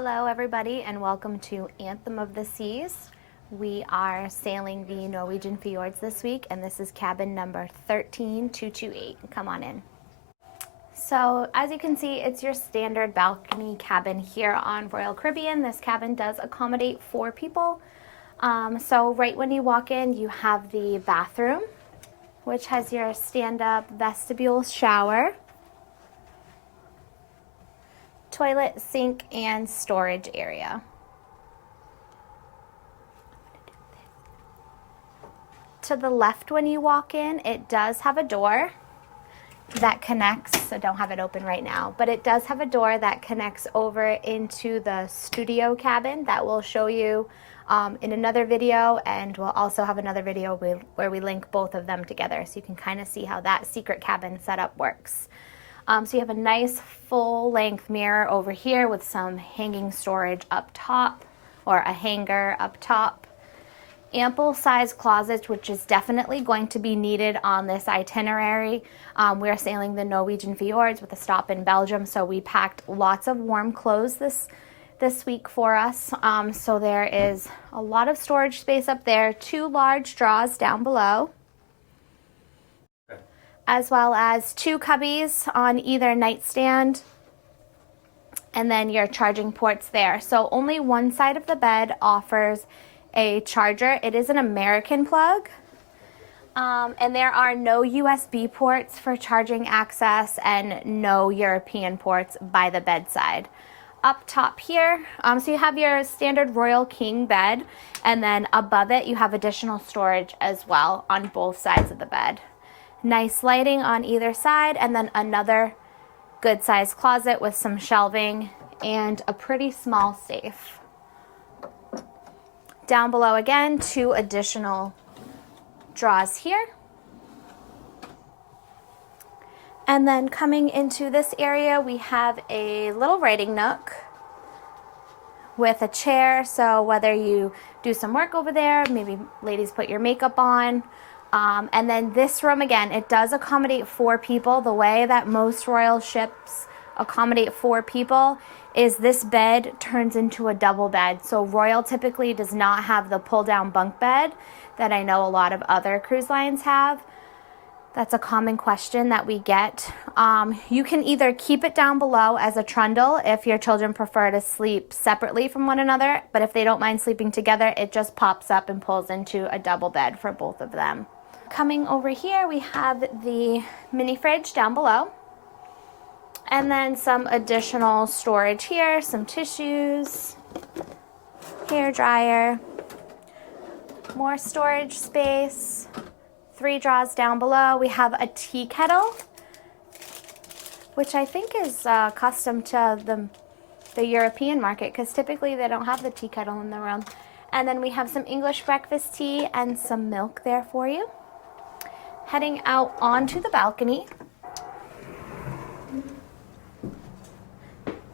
Hello everybody and welcome to Anthem of the Seas. We are sailing the Norwegian fjords this week and this is cabin number 13228. Come on in. So as you can see, it's your standard balcony cabin here on Royal Caribbean. This cabin does accommodate 4 people. So right when you walk in, you have the bathroom, which has your stand-up vestibule shower, toilet, sink, and storage area. To the left when you walk in, it does have a door that connects, so don't have it open right now, but it does have a door that connects over into the studio cabin that we'll show you in another video, and we'll also have another video where we link both of them together so you can kind of see how that secret cabin setup works. So you have a nice full-length mirror over here with some hanging storage up top, or a hanger up top. Ample size closets, which is definitely going to be needed on this itinerary. We're sailing the Norwegian fjords with a stop in Belgium, so we packed lots of warm clothes this week for us. So there is a lot of storage space up there, 2 large drawers down below, as well as 2 cubbies on either nightstand, and then your charging ports there. So only one side of the bed offers a charger. It is an American plug, and there are no USB ports for charging access and no European ports by the bedside. Up top here, so you have your standard Royal King bed, and then above it you have additional storage as well on both sides of the bed. Nice lighting on either side, and then another good sized closet with some shelving and a pretty small safe. Down below again, 2 additional drawers here. And then coming into this area, we have a little writing nook with a chair, so whether you do some work over there, maybe ladies put your makeup on. And then this room, again, it does accommodate 4 people. The way that most royal ships accommodate 4 people is this bed turns into a double bed. So Royal typically does not have the pull-down bunk bed that I know a lot of other cruise lines have. That's a common question that we get. You can either keep it down below as a trundle if your children prefer to sleep separately from one another, but if they don't mind sleeping together, it just pops up and pulls into a double bed for both of them. Coming over here, we have the mini fridge down below, and then some additional storage here, some tissues, hair dryer, more storage space, 3 drawers down below. We have a tea kettle, which I think is custom to the European market, because typically they don't have the tea kettle in the room. And then we have some English breakfast tea and some milk there for you. Heading out onto the balcony.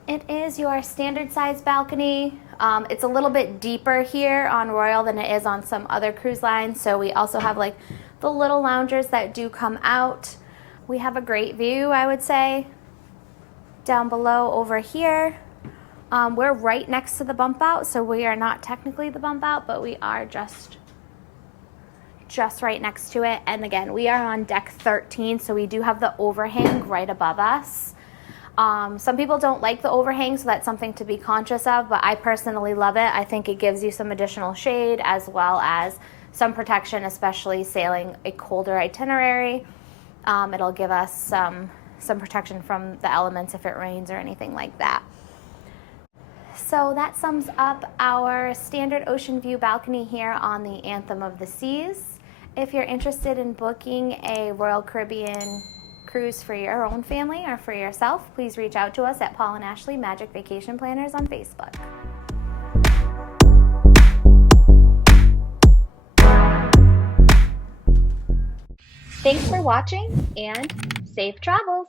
It is your standard size balcony. It's a little bit deeper here on Royal than it is on some other cruise lines. So we also have like the little loungers that do come out. We have a great view, I would say, down below over here. We're right next to the bump out, so we are not technically the bump out, but we are just right next to it. And again, we are on deck 13, so we do have the overhang right above us. Some people don't like the overhang, so that's something to be conscious of, but I personally love it. I think it gives you some additional shade as well as some protection, especially sailing a colder itinerary. It'll give us some protection from the elements if it rains or anything like that. So that sums up our standard ocean view balcony here on the Anthem of the Seas. If you're interested in booking a Royal Caribbean cruise for your own family or for yourself, please reach out to us at Paul and Ashley Magic Vacation Planners on Facebook. Thanks for watching and safe travels!